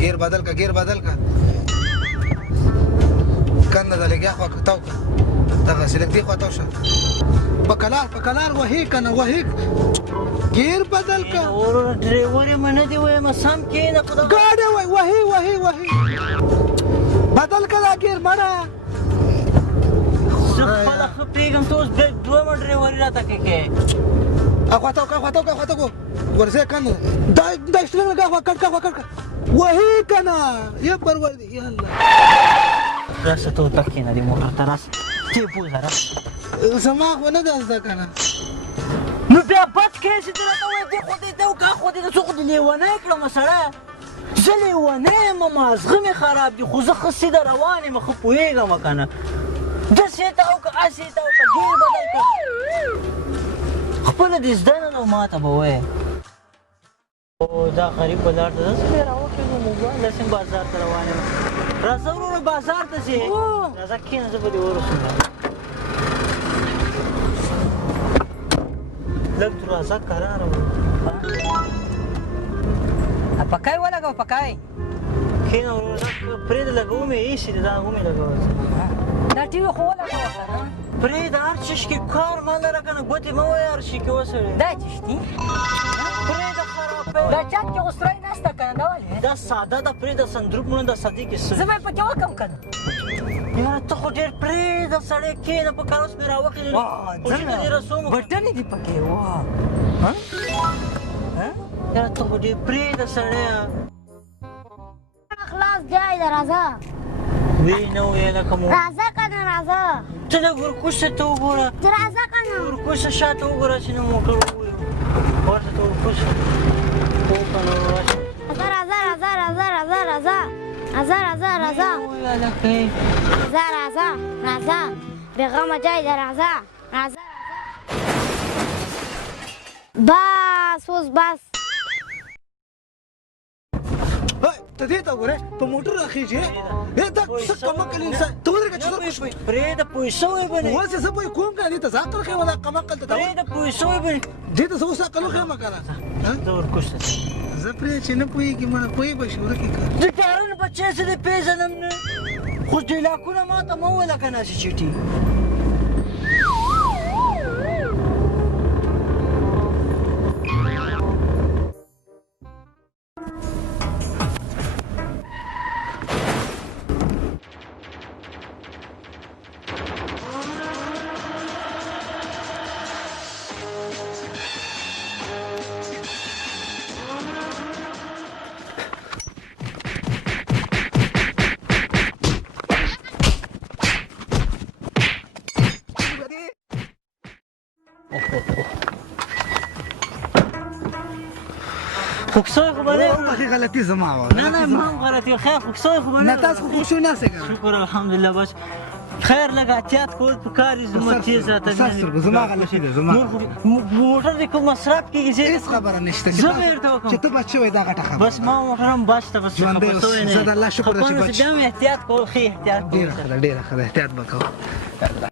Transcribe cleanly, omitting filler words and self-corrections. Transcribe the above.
ګیر بدل کا کنده د لګیا خوا تاو کا دغسې لږ دې خوا تاو شه په کلار وهې که نه وهې ګیر بدل کا ورور ډریور یې نه دي وایم سم کښېنه ګاډی وهې بدل که دا ګیر مړه زه خپله ښه پرېږدم ته اوس دویمه ډریوري راته کوې خواته کو ورځې کنه دا شلنګ لګا خوا کټ وهې که نه یا پروردي یا الله راسه ته ورته کښېنه دې موټر ته راسه ته یې پوزه راسه زما خو نه ده زده که نه نو بیا بد کړې چې ته راته وایې دې خو دې ته وکړه خو دې څه خو دې لیونی کړمه سړی زه لیونی یم مازغه مې خراب دي خو زه ښه سیده روان یم ښه پوهېږم که نه داسې یې ته وکړه هسې یې ته وکړه ګیر بدل کړه خپله دې زده نه ده ما ته به وایې دا غریب به لاړ ته داسې بیا راوکړې موبایل داسې بازار ته روان یم راځه وروره بازار ته ځې راځه کښېنه زه به دې ورسوم لږ تو راځه کراره پکای ولګو پکای کښېنه وروره پرېږده لګوو مې ایسي دي دا ومې لګوه دا ټي وي خو ولګوه کنه پرېږده هر څه شي کار ما لره که نه ګوتې مه وایه هر شي کې وسړې دا چشتي پرېږده خرابې دا چت کې خو سرای نشته کنه دا ولې دا ساده ده پرېږده صندوق مونه دا سادې کې زه به یې پکې وکړم کنه یاره ته خو ډېر پرېږده سړی کښېنه په کار اوس مې راوخېږي خوشي به دې رسوم بټنې دي پکې واه یاره ته خو ډېر پرېږده سړیه خلاص جای ده راځه وی نه ویله که مو راځه کنه راځه ته لږ ورکوشه ته وګوره راځه کنه ورکوشه شاته وګوره چې نه موټر وویو ورته ته ورکوشه هو که نه راشه راځه ویله که راځه بېغمه جای ده راځه بس اوس بس ته دې ته وګورې په موټر راخېږې دا څه کمقل انسان ته ودرېږه چې پرېږده پوه شوی به نه اوس یې زه به یې کوم که نه دې ته زه عقل ښیم دا کمقل ته پرېږده پوه شوی به دې ته زه اوس عقل وښیم که نه زه ورکوشه زه پرې چې نه پوهېږي مړه پوهې به شي ورکې که د ټارن بچی څه دې پېژنم نه خو ډیلاکونه ما ته مه وویله که نه چې چیټي خوږ خو به نه بخي غلطي زما وه نه ما هم غلطي وه خیر خوږ خو به نه تاسو خو خوږ شوي ناست یې که نه شکر الحمدلله بس خیر لږ احتیاط کول پکار دي زما تیز راته زما غلطي ده زما موټر دې کوم مصرف کېږي هېڅ خبره نشته زه به یې ورته وکړم چې ته بچ شوی دا غټه خبره بس ما موټر هم بس ته بس خفه شوی نه زه د الله شکر ده چې بچ بیا مې احتیاط کول ښه احتیاط کول ډېره ښه ده احتیاط به کوو